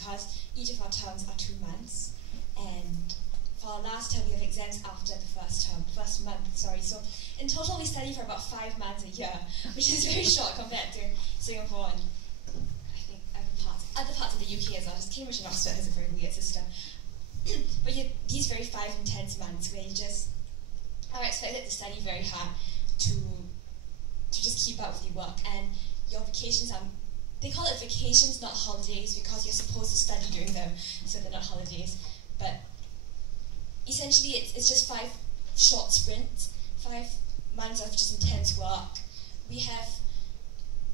because each of our terms are 2 months, and for our last term we have exams after the first month. So in total we study for about 5 months a year, which is very short compared to Singapore and I think other parts of the UK as well. Cambridge and Oxford has a very weird system. But these very 5 intense months where you just are expected to study very hard to just keep up with your work, and your vacations are, they call it vacations, not holidays, because you're supposed to study during them, so they're not holidays. But essentially it's just 5 short sprints, 5 months of just intense work.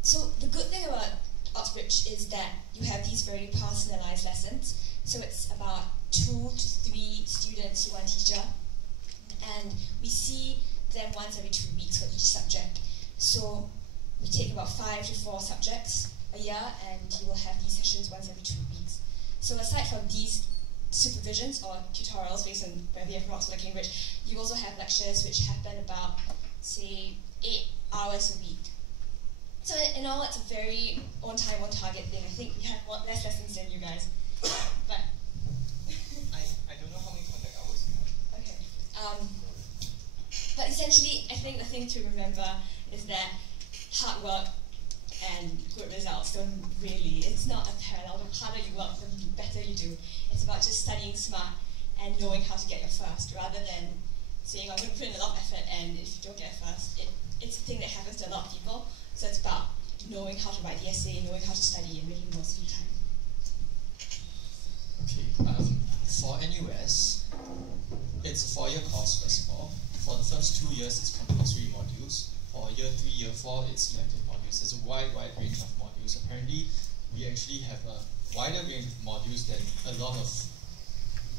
So the good thing about Oxbridge is that you have these very personalized lessons. So it's about 2 to 3 students to 1 teacher, and we see them once every 2 weeks for each subject. So we take about 5 to 4 subjects a year, and you will have these sessions once every 2 weeks. So aside from these supervisions or tutorials based on whether you're from Oxford or Cambridge, you also have lectures which happen about, say, 8 hours a week. So in all, it's a very on-time, on-target thing. I think we have less lessons than you guys. But I don't know how many contact hours you have. Okay. But essentially, I think the thing to remember is that hard work and good results don't really, it's not a parallel. The harder you work, the better you do. It's about just studying smart and knowing how to get your first, rather than saying, I'm going to put in a lot of effort, and if you don't get first, it's a thing that happens to a lot of people. So it's about knowing how to write the essay, knowing how to study, and making the most of your time. Okay, for NUS, it's a 4-year course, first of all. For the first 2 years, it's compulsory modules. For year 3, year 4, it's elective modules. There's a wide range of modules. Apparently, we actually have a wider range of modules than a lot of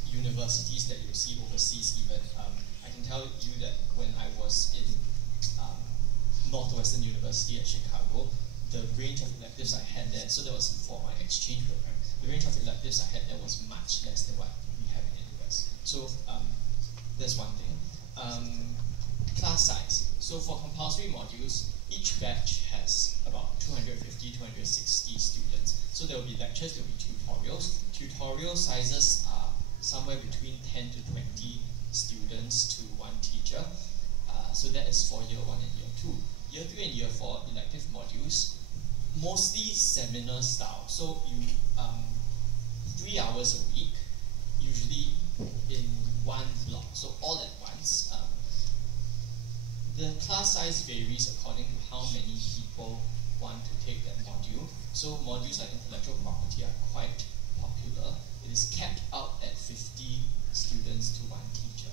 universities that you see overseas even. I can tell you that when I was in Northwestern University at Chicago, the range of electives I had there, so that was for my exchange program, the range of electives I had there was much less than what we have in the US. So that's one thing. Class size. So for compulsory modules, each batch has about 250, 260 students. So there will be lectures, there will be tutorials. Tutorial sizes are somewhere between 10 to 20 students to 1 teacher. So that is for year 1 and year 2. Year 3 and year 4, elective modules, mostly seminar style. So you 3 hours a week, usually in 1 block, so all at once. The class size varies according to how many people want to take that module. So modules like intellectual property are quite popular. It is capped out at 50 students to 1 teacher.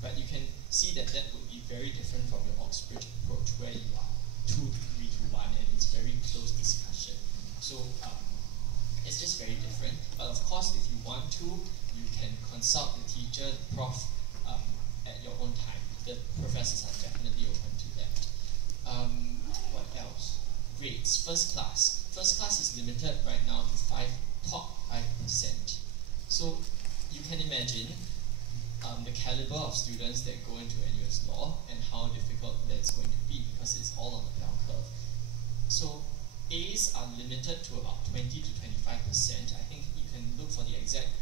But you can see that that would be very different from your Oxbridge approach, where you are 2 to 3 to 1, and it's very close discussion. So it's just very different. But of course, if you want to, you can consult the teacher, the prof, at your own time. The professors are definitely open to that. What else? Grades. First class. First class is limited right now to top 5%. So you can imagine the caliber of students that go into NUS Law and how difficult that's going to be, because it's all on the bell curve. So A's are limited to about 20 to 25%. I think you can look for the exact,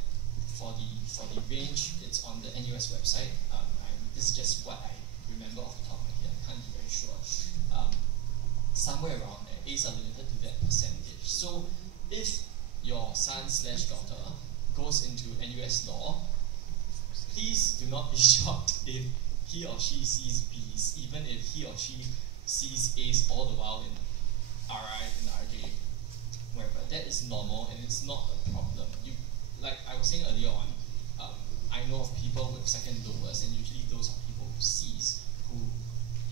for the range. It's on the NUS website. This is just what I remember off the top of my head. I can't be very sure. Somewhere around there, A's are limited to that percentage. So if your son/daughter goes into NUS Law, please do not be shocked if he or she sees B's, even if he or she sees A's all the while in RI and RJ, wherever. That is normal, and it's not a problem. Like I was saying earlier on, I know of people with second lowers, and usually those are people with C's who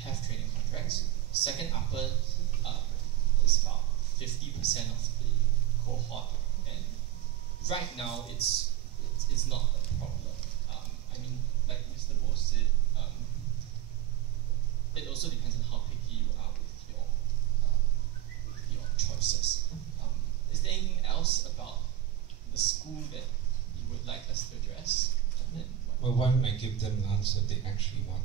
have training contracts. Second upper is about 50% of the cohort, and right now it's not a problem. I mean, like Mr. Bose said, it also depends on how picky you are with your choices. Is there anything else about the school that you would like us to address? Well, why don't I give them an answer they actually want?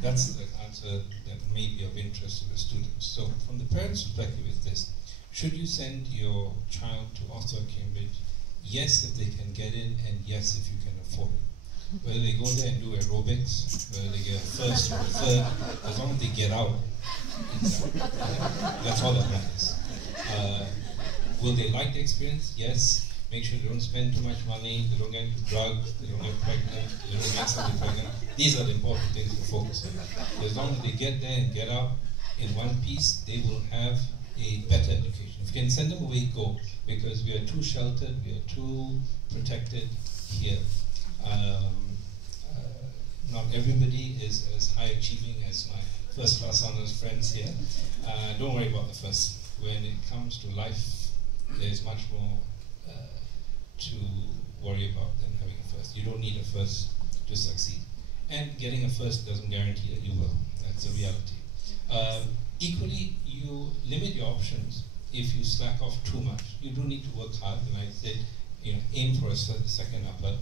That's the answer that may be of interest to the students. So, from the parents' perspective, is this: should you send your child to Oxford, Cambridge, yes if they can get in, and yes if you can afford it. Whether they go there and do aerobics, whether they get a first or a third, as long as they get out, that's all that matters. Will they like the experience? Yes. Make sure they don't spend too much money, they don't get into drugs, they don't get pregnant, they don't make somebody pregnant. These are the important things to focus on. As long as they get there and get out in one piece, they will have a better education. If you can send them away, go. Because we are too sheltered, we are too protected here. Not everybody is as high achieving as my first class honors friends here. Don't worry about the first. When it comes to life, there's much more to worry about than having a first. You don't need a first to succeed. And getting a first doesn't guarantee that you will. That's a reality. Equally, you limit your options if you slack off too much. You do need to work hard, and I said, aim for a second upper.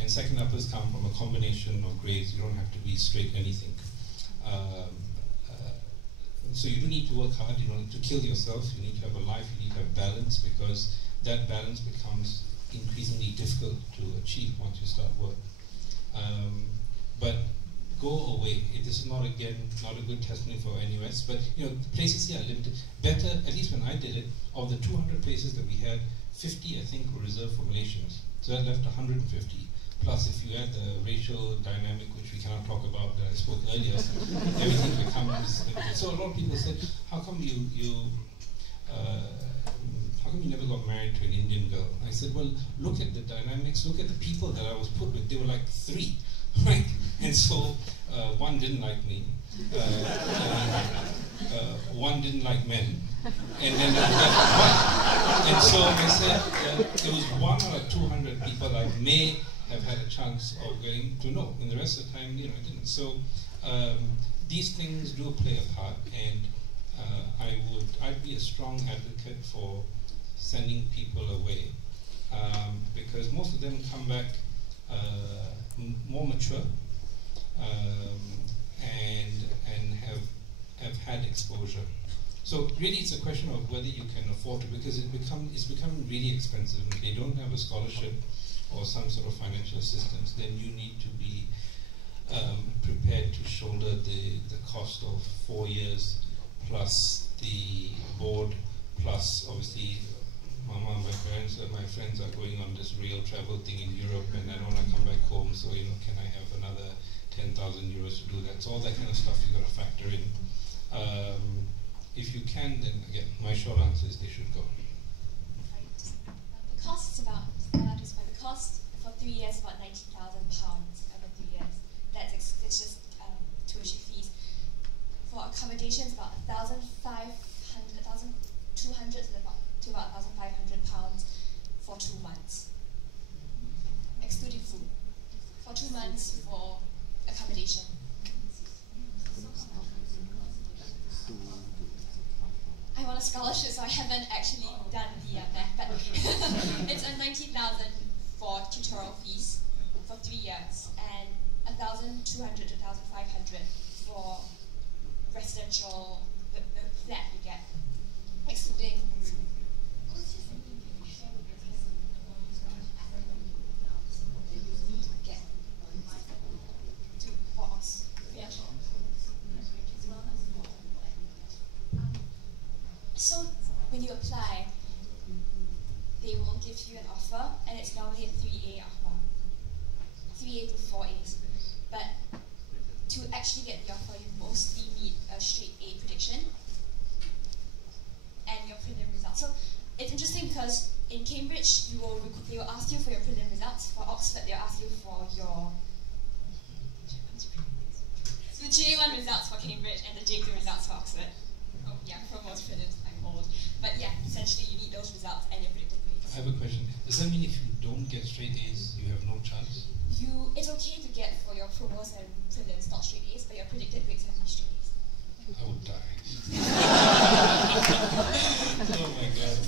And second uppers come from a combination of grades. You don't have to be straight anything. So you do need to work hard. You don't need to kill yourself. You need to have a life. You need to have balance, because that balance becomes increasingly difficult to achieve once you start work. But go away. It is not a good testimony for NUS, but the places here are limited. Better, at least when I did it, of the 200 places that we had, 50 I think were reserved for Malaysians. So that left 150. Plus, if you add the racial dynamic, which we cannot talk about, that I spoke earlier, everything becomes. So a lot of people said, "How come you never got married to an Indian girl?" I said, "Well, look at the dynamics. Look at the people that I was put with. They were like 3, right? And so one didn't like me. One didn't like men." And then and so I said, it was 1 out of 200 people I may have had a chance of getting to know. And the rest of the time, I didn't. So these things do play a part, and I'd be a strong advocate for sending people away, because most of them come back more mature and have had exposure. So really, it's a question of whether you can afford it, because it's becoming really expensive. If they don't have a scholarship or some sort of financial assistance, then you need to be prepared to shoulder the cost of 4 years, plus the board, plus obviously Mama and my friends are going on this real travel thing in Europe, and I don't want to come back home, so can I have another 10,000 euros to do that? So all that kind of stuff you got to factor in. If you can, then again, my short answer is they should go. The cost is about, the cost for 3 years is about £90,000 over 3 years. It's just tuition fees. For accommodation, it's about 1,200 to about £1,500 for 2 months, excluding food. For 2 months for accommodation. I'm on a scholarship, so I haven't actually done the math, but it's a 90,000 for tutorial fees for 3 years, and 1,200 to 1,500 for residential, the flat you get, excluding food. So when you apply, they will give you an offer, and it's normally a 3A offer, 3A to 4As. But to actually get the offer, you mostly need a straight A prediction and your prelim results. So it's interesting because in Cambridge, they will ask you for your prelim results. For Oxford, they'll ask you for the J1 results for Cambridge and the J2 results for Oxford. Oh yeah, for most prelims, I'm old. But yeah, essentially you need those results and your predicted grades. I have a question. Does that mean if you don't get straight A's, you have no chance? It's okay to get for your promos and prelims not straight A's, but your predicted grades have to be straight A's. I would die. Oh my god.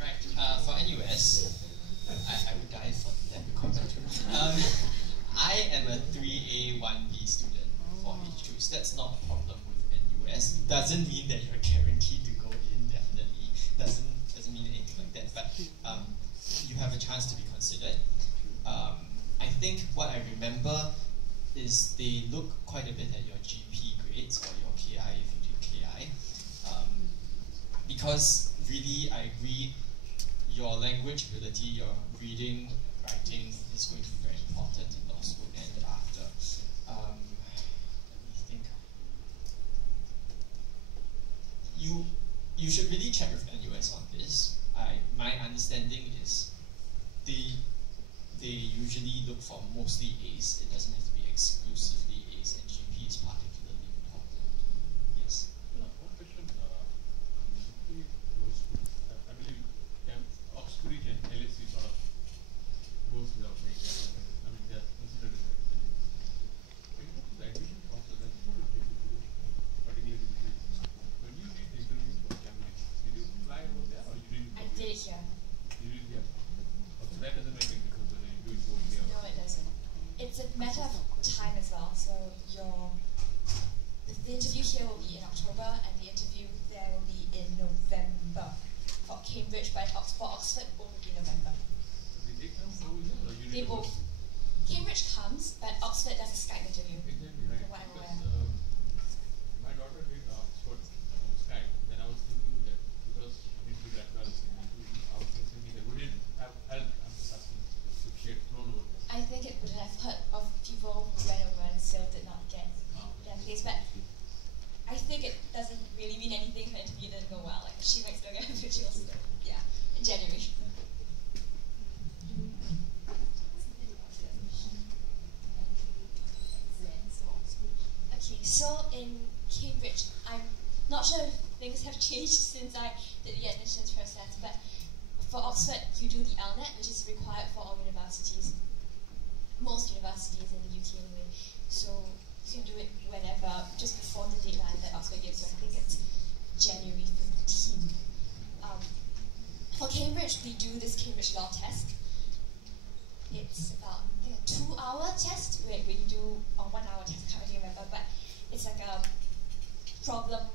Right. For NUS, I would die for that comment. I am a 3A, 1B student for H2, so that's not a problem with NUS. Doesn't mean that you're guaranteed to go in, definitely. Doesn't mean anything like that. But chance to be considered. I think what I remember is they look quite a bit at your GP grades or your KI if you did KI. Because really, I agree, your language ability, your reading, writing is going to be very important in law school and after. Let me think. You should really check with NUS on this. My understanding is they usually look for mostly A's. It doesn't have to be exclusively A's, and GP is particularly important. Yes. One question. I believe Oxbridge and LSE sort of goes without saying. I mean, they are considered as when it comes to the admission process, that's not a particularly when you did the interviews for Cambridge, did you fly over there or you didn't? I did it here. You did here. So that doesn't make a difference whether you do it over here. No, it doesn't. It's a matter of time as well. So the interview here will be in October, and the interview there will be in November. For Cambridge, but for Oxford, it will be November. Did they come over here or you They did? both. Cambridge comes, but Oxford does a Skype interview. Exactly right. From what I'm Because, aware. my daughter did Oxford Skype. Then I was thinking that because she didn't do that well, I was thinking that we didn't have help. I'm just asking if she had thrown over there. I think it would have heard of people who went over and still did not get their place, but I think it doesn't really mean anything if the interview didn't go well. Like, she might still get her, but she will still, yeah, in January. Okay, so in Cambridge, I'm not sure if things have changed since I did the admissions process, but for Oxford, you do the LNET, which is required for all universities, most universities in the UK anyway. So you can do it whenever, just before the deadline that Oxford gives you. I think it's January 15th. For Cambridge, we do this Cambridge Law test. It's about, I think, a 2-hour test where you do a 1-hour test, I can't really remember, but it's like a problem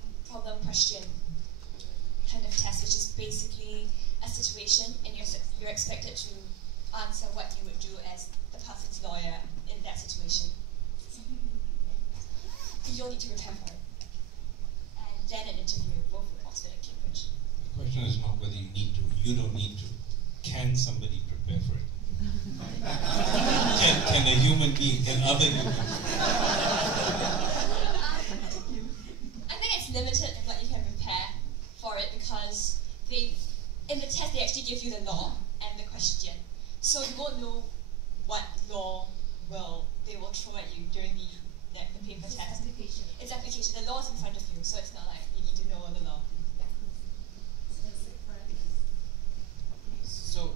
question kind of test, which is basically a situation, and you're expected to answer what you would do as the person's lawyer in that situation. You don't need to prepare for it. And then an interview, both with Oxford and Cambridge. The question is not whether you need to. You don't need to. Can somebody prepare for it? Can a human being, can other humans? I think it's limited in what you can prepare for it because in the test they actually give you the law and the question. So you won't know what law they will throw at you during the paper test. It's application. The law is in front of you, so it's not like you need to know the law. So,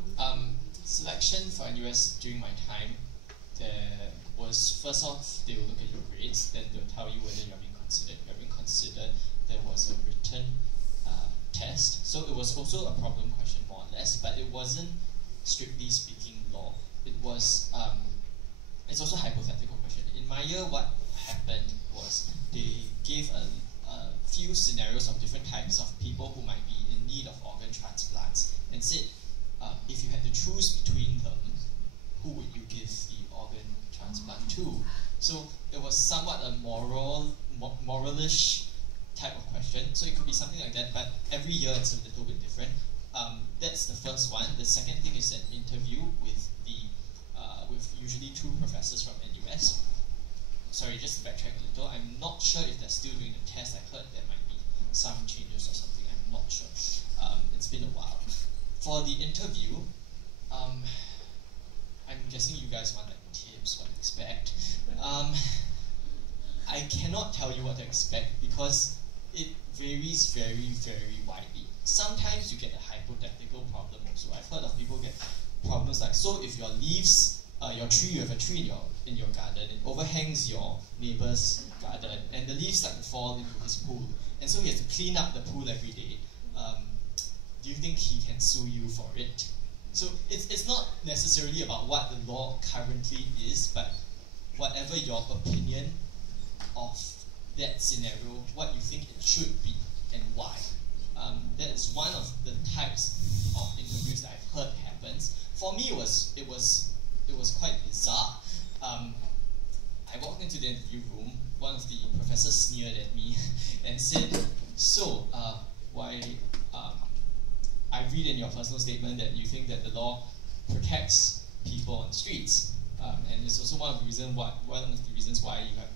selection for NUS during my time, there was, first off, they will look at your grades, then they'll tell you whether you're being considered. You're being considered, there was a written test. So it was also a problem question, more or less, but it wasn't, strictly speaking, law. It was, it's also a hypothetical question. In my year, what happened was they gave a few scenarios of different types of people who might be in need of organ transplants and said, if you had to choose between them, who would you give the organ transplant to? So it was somewhat a moralish type of question. So it could be something like that, but every year it's a little bit different. That's the first one. The second thing is an interview with with usually 2 professors from NUS. Sorry, just to backtrack a little, I'm not sure if they're still doing the test. I heard there might be some changes or something. I'm not sure. It's been a while. For the interview, I'm guessing you guys want like tips, what to expect. I cannot tell you what to expect because it varies very, very widely. Sometimes you get a hypothetical problem also. I've heard of people get problems like, so if your leaves, your tree, you have a tree in your garden, it overhangs your neighbor's garden, and the leaves start to fall into his pool, and so he has to clean up the pool every day. Do you think he can sue you for it? So it's not necessarily about what the law currently is, but whatever your opinion of that scenario, what you think it should be, and why. That is one of the types of interviews that I've heard happens. For me, it was quite bizarre. I walked into the interview room. One of the professors sneered at me and said, "So, why? I read in your personal statement that you think that the law protects people on the streets, and it's also one of the reasons why you have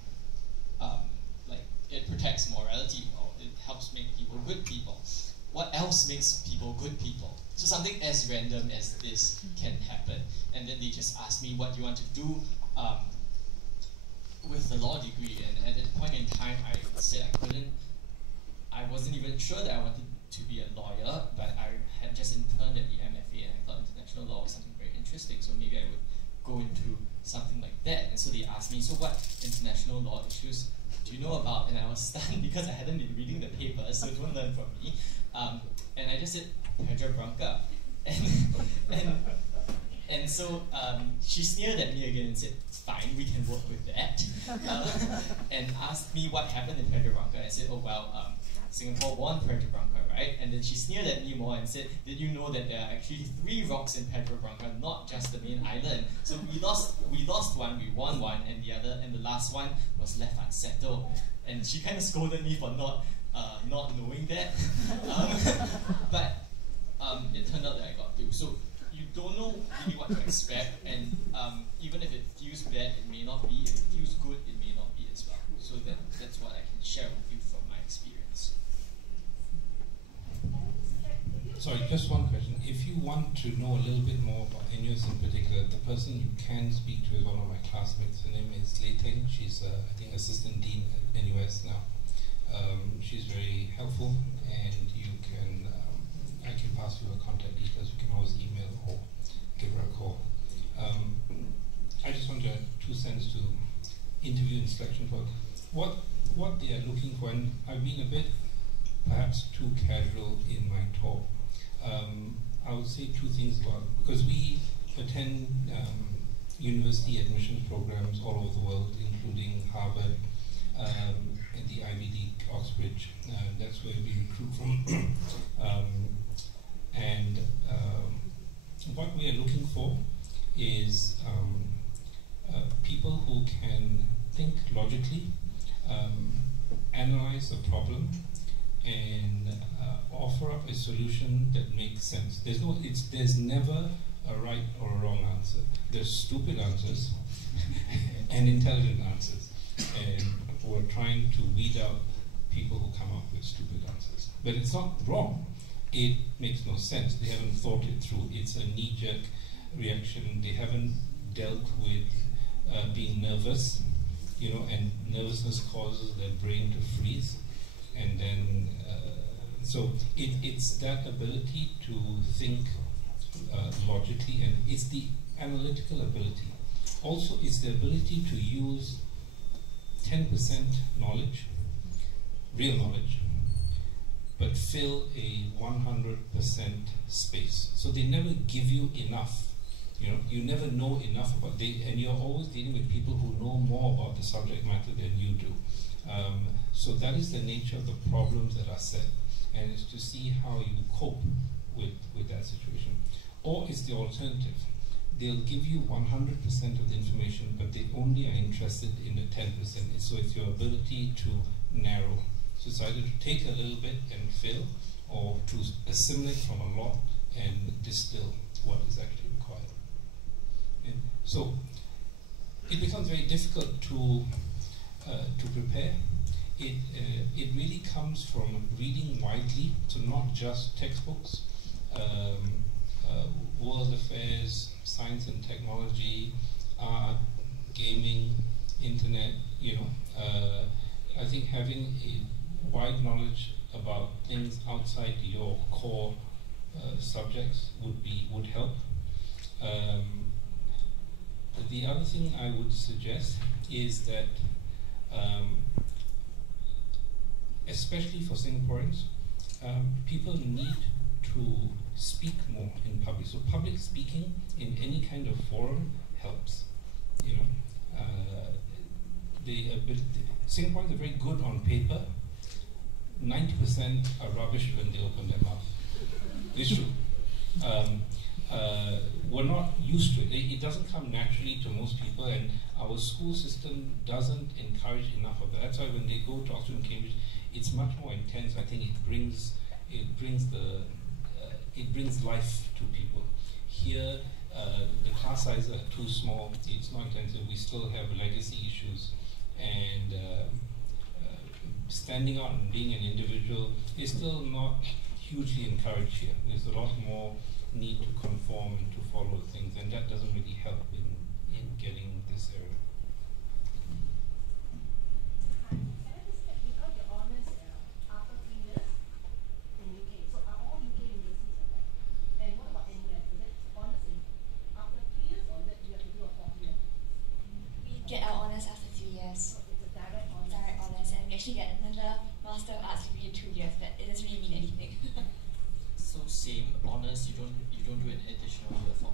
it protects morality, or it helps make people good people. What else makes people good people?" So something as random as this can happen. And then they just asked me, "What do you want to do with the law degree?" And at that point in time, I said I wasn't even sure that I wanted to be a lawyer, but I had just interned at the MFA, and I thought international law was something very interesting, so maybe I would go into something like that. And so they asked me, "So what international law issues do you know about?" And I was stunned because I hadn't been reading the papers, so don't learn from me. And I just said, "Pedra Branca." And so she sneered at me again and said, "Fine, we can work with that." And asked me what happened in Pedra Branca. I said, "Oh, well, Singapore won Pedra Branca, right?" And then she sneered at me more and said, "Did you know that there are actually 3 rocks in Pedra Branca, not just the main island? So we lost one, we won one, and the last one was left unsettled." And she kind of scolded me for not knowing that. But it turned out that I got through. So you don't know really what to expect, and even if it feels bad, it may not be. If it feels good, it may not be as well. So that's what I can share with you from my experience. Sorry, just one question. If you want to know a little bit more about NUS in particular, the person you can speak to is one of my classmates. Her name is Lei Teng. She's, I think, Assistant Dean at NUS now. She's very helpful, and you can, I can pass you her contact details. You can always email or give her a call. I just want to add 2 cents to interview and selection for what they are looking for, and I've been a bit perhaps too casual in my talk. I would say 2 things about it, because we attend university admission programs all over the world, including Harvard and the Ivy League, Oxbridge. That's where we recruit from. What we are looking for is people who can think logically, analyze a problem, and offer up a solution that makes sense. There's never a right or a wrong answer. There's stupid answers and intelligent answers. And we're trying to weed out people who come up with stupid answers. But it's not wrong. It makes no sense. They haven't thought it through. It's a knee-jerk reaction. They haven't dealt with being nervous, and nervousness causes their brain to freeze. And then, so it's that ability to think logically, and it's the analytical ability. Also, it's the ability to use 10% knowledge, real knowledge, but fill a 100% space. So they never give you enough. You never know enough about and you're always dealing with people who know more about the subject matter than you do. So that is the nature of the problems that are set, and it's to see how you cope with that situation. Or it's the alternative. They'll give you 100% of the information, but they only are interested in the 10%. So it's your ability to narrow. So it's either to take a little bit and fill, or to assimilate from a lot and distill what is actually required. And so it becomes very difficult to prepare. It really comes from reading widely, so not just textbooks, world affairs, science and technology, art, gaming, internet. I think having a wide knowledge about things outside your core subjects would help. The other thing I would suggest is that, especially for Singaporeans, people need to speak more in public. So public speaking in any kind of forum helps. Singaporeans are very good on paper. 90% are rubbish when they open their mouth. It's true. were not used to it. It doesn't come naturally to most people, and our school system doesn't encourage enough of that. That's why when they go to Oxford and Cambridge, it's much more intense. I think it brings life to people. Here, the class sizes are too small. It's not intensive. We still have legacy issues, and standing out and being an individual is still not hugely encouraged here. There's a lot more need to conform and to follow things, and that doesn't really help in getting this area. Can I just check, you got your honours after 3 years in UK, so are all UK universities like that? And what about NUS? Is it honours after 3 years, or that you have to do a 4th year? We get our honours after 3 years. So it's a direct honours. Direct honours, and we actually get another Master of Arts degree in 2 years, but it doesn't really mean anything. So same honours, you don't do an additional year for